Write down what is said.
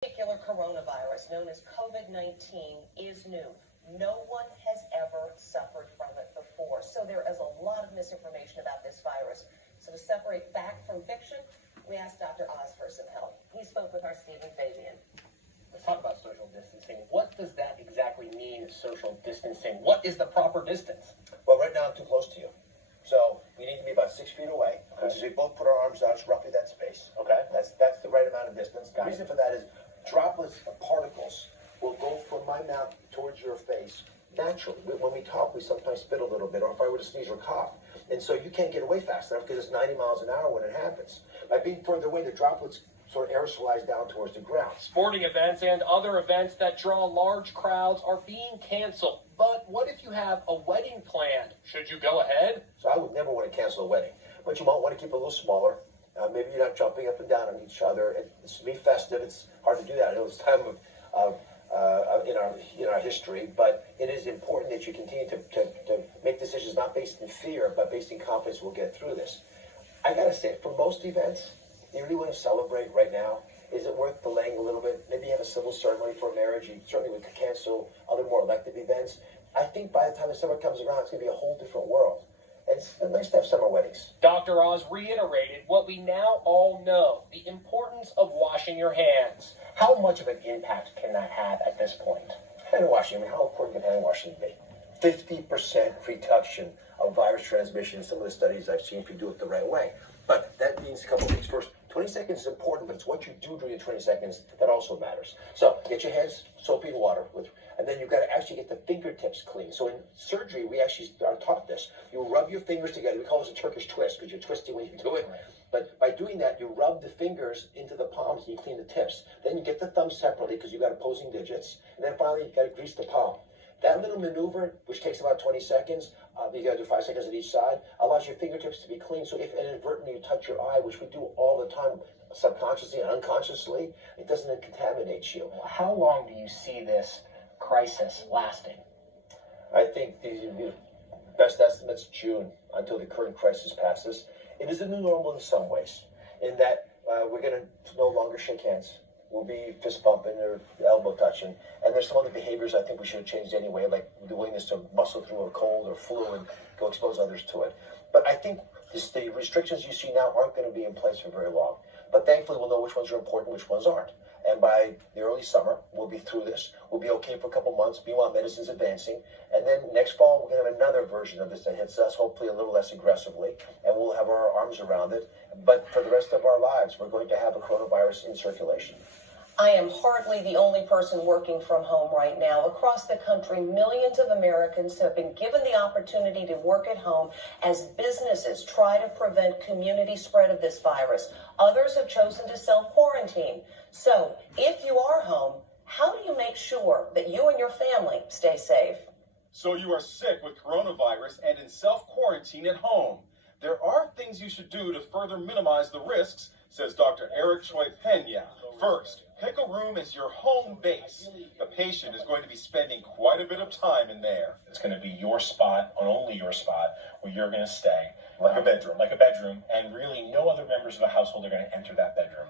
Particular coronavirus, known as COVID-19, is new. No one has ever suffered from it before, so there is a lot of misinformation about this virus. So to separate fact from fiction, we asked Dr. Oz for some help. He spoke with our Stephen Fabian. Let's talk about social distancing. What does that exactly mean, social distancing? What is the proper distance? Well, right now I'm too close to you. So we need to be about 6 feet away, which is we both put our arms out, it's roughly that space. Okay. That's the right amount of distance. The reason for that is droplets of particles will go from my mouth towards your face naturally. When we talk, we sometimes spit a little bit, or if I were to sneeze or cough. And so you can't get away fast enough because it's 90 miles an hour when it happens. By being further away, the droplets sort of aerosolize down towards the ground. Sporting events and other events that draw large crowds are being canceled. But what if you have a wedding planned? Should you go ahead? So I would never want to cancel a wedding, but you might want to keep it a little smaller. Maybe you're not jumping up and down on each other. It's to be festive. It's hard to do that. I know it's time of in our history, but it is important that you continue to make decisions not based in fear, but based in confidence we'll get through this. I gotta say, for most events, you really want to celebrate right now. Is it worth delaying a little bit? Maybe you have a civil ceremony for a marriage. You certainly would cancel other more elective events. I think by the time the summer comes around, it's going to be a whole different world. And it's nice to have summer weddings. Dr. Oz reiterated what we now all know, the importance of washing your hands. How much of an impact can that have at this point? Hand washing, I mean, how important can hand washing be? 50% reduction of virus transmission in some of the studies I've seen if you do it the right way. But that means a couple of things. First, 20 seconds is important, but it's what you do during the 20 seconds that also matters. So get your hands soapy water, and then you've got to actually get the fingertips clean. So in surgery, we actually are taught this. You rub your fingers together. We call this a Turkish twist because you're twisting when you do it. But by doing that, you rub the fingers into the palms and you clean the tips. Then you get the thumbs separately because you've got opposing digits. And then finally, you've got to grease the palm. That little maneuver, which takes about 20 seconds, you got to do 5 seconds on each side, allows your fingertips to be clean. So if inadvertently you touch your eye, which we do all the time, subconsciously and unconsciously, it doesn't contaminate you. How long do you see this crisis lasting? I think the best estimate's June until the current crisis passes. It is a new normal in some ways, in that we're going to no longer shake hands. We'll be fist bumping or elbow touching. And there's some other behaviors I think we should have changed anyway, like the willingness to muscle through a cold or flu and go expose others to it. But I think the restrictions you see now aren't going to be in place for very long. But thankfully, we'll know which ones are important, which ones aren't. And by the early summer, we'll be through this. We'll be okay for a couple months. Meanwhile, medicine's advancing. And then next fall, we're going to have another version of this that hits us, hopefully a little less aggressively. And we'll have our arms around it. But for the rest of our lives, we're going to have a coronavirus in circulation. I am hardly the only person working from home right now. Across the country, millions of Americans have been given the opportunity to work at home as businesses try to prevent community spread of this virus. Others have chosen to self-quarantine. So, if you are home, how do you make sure that you and your family stay safe? So you are sick with coronavirus and in self-quarantine at home. There are things you should do to further minimize the risks, says Dr. Eric Choi-Pena. First, pick a room as your home base. The patient is going to be spending quite a bit of time in there. It's going to be your spot, and only your spot, where you're going to stay, like a bedroom, and really no other members of the household are going to enter that bedroom.